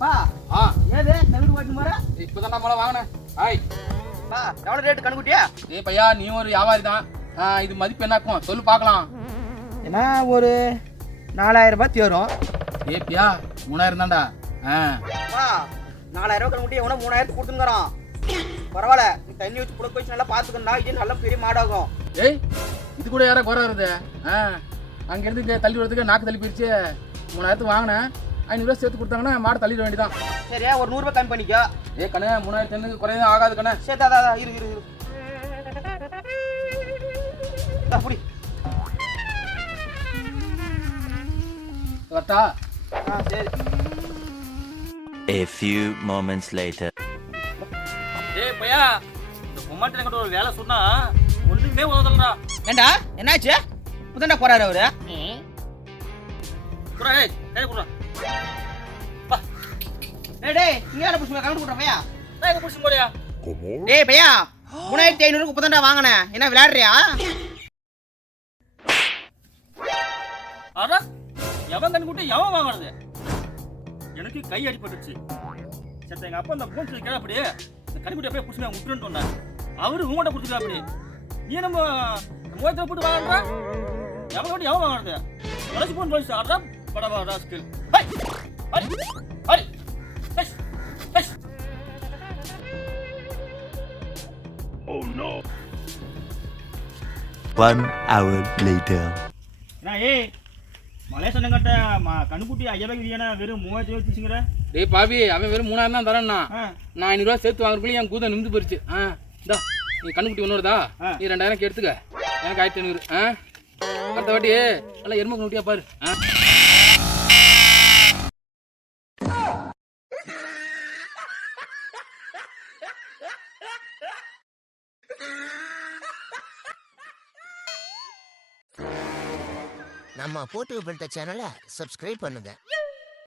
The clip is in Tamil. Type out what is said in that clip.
பா ஏது கண்ணுக்குட்டி வாட்டி மாற இப்போதான் போல வாங்கினேன். ஹாய் பா எவ்வளோ ரேட்டு கண்ணுக்குட்டியா? ஏய் பையா, நீ ஒரு வியாபாரி தான். இது மதிப்பு என்னாக்கும் சொல்லு பார்க்கலாம். ஏன்னா ஒரு 4000 ரூபாய் தேரும். ஏ பையா, 3000 தான்டா. பா 4000 ரூபாய் கண்ணுக்குட்டி எவனோ 3000 கொடுத்துங்கிறான். பரவாயில்ல, நீ தண்ணி வச்சு புடக்க வச்சு நல்லா பார்த்துக்கணும்னா இது நல்ல பெரிய மாடாகும். ஏய், இது கூட யாரா குறை வருது? அங்கேருந்து இங்கே தள்ளி வரதுக்கு நாக்கு தள்ளி போயிடுச்சு. 3000 வாங்கினேன், 500 ரூபா சேர்த்து கொடுத்தாங்கன்னா மாடு தள்ளிட வேண்டியதான். சரியா, ஒரு 100 ரூபாய் கம்மி பண்ணிக்கோ. ஏ கண்ணே, 3000 குறையும் ஆகாது கண்ணே. சரி அதான் இரு அப்படி வரட்டா? சரி. A few moments later. ஏய் பையா, இந்த பொம்மாட்டி கிட்ட ஒரு வேலை சொன்னா ஒண்ணுமே உதவலடா. ஏண்டா என்னாச்சு? புதண்டா போறாரு அவரு. குறா ஏய், கை குறா. பா. டேய் நீ யார புடிச்சு கவுண்ட் குடுற பையா? நான் இத புடிச்சு போறியா? டேய் பையா, 3500 க்கு புதண்டா வாங்குனே. என்ன விளையாடுறியா? அட, எவன் கண்ணுக்குட்டி எவன் வாங்குறது? எனக்கு கை அடிபட்டுச்சு. சத்த எங்க அப்பா அந்த போன் சொல்லி கேள அப்படியே இந்த கண்ணுக்குட்டி அப்படியே புடிச்சு விட்டுறேன்னு சொன்னார். அவரு உங்கள்கிட்ட கொடுத்துருக்கா அப்படி. நீ நம்ம மோயத்துல போட்டு வாங்குறா? எவன் வாங்குறது? வளர்ச்சி போன் போலீஸ் ஆடுறா படவா ராஸ்கல். ஹை ஹை ஹை ஹை ஹை. Oh no. 1 hour later. ஏய் மலேசன் கட்ட கண்ணுக்குட்டி 5000 ரூபாய் வெறும் 3000 வச்சுங்கிற. டேய் பாவி, அவன் வெறும் 3000 தான் தரேன்னா. நான் 500 ரூபா சேர்த்து வாங்குறதுக்குள்ள என் கூதம் நிமிந்து போயிருச்சு. இந்தா நீ கண்ணுக்குட்டி ஒன்றுதா, நீ 2000 எடுத்துக்க, எனக்கு 1500. அடுத்த வாட்டி நல்லா எருமை கண்ணுட்டியா பாரு. நம்ம போட்டு விட்ட சேனலை சப்ஸ்கிரைப் பண்ணுங்க.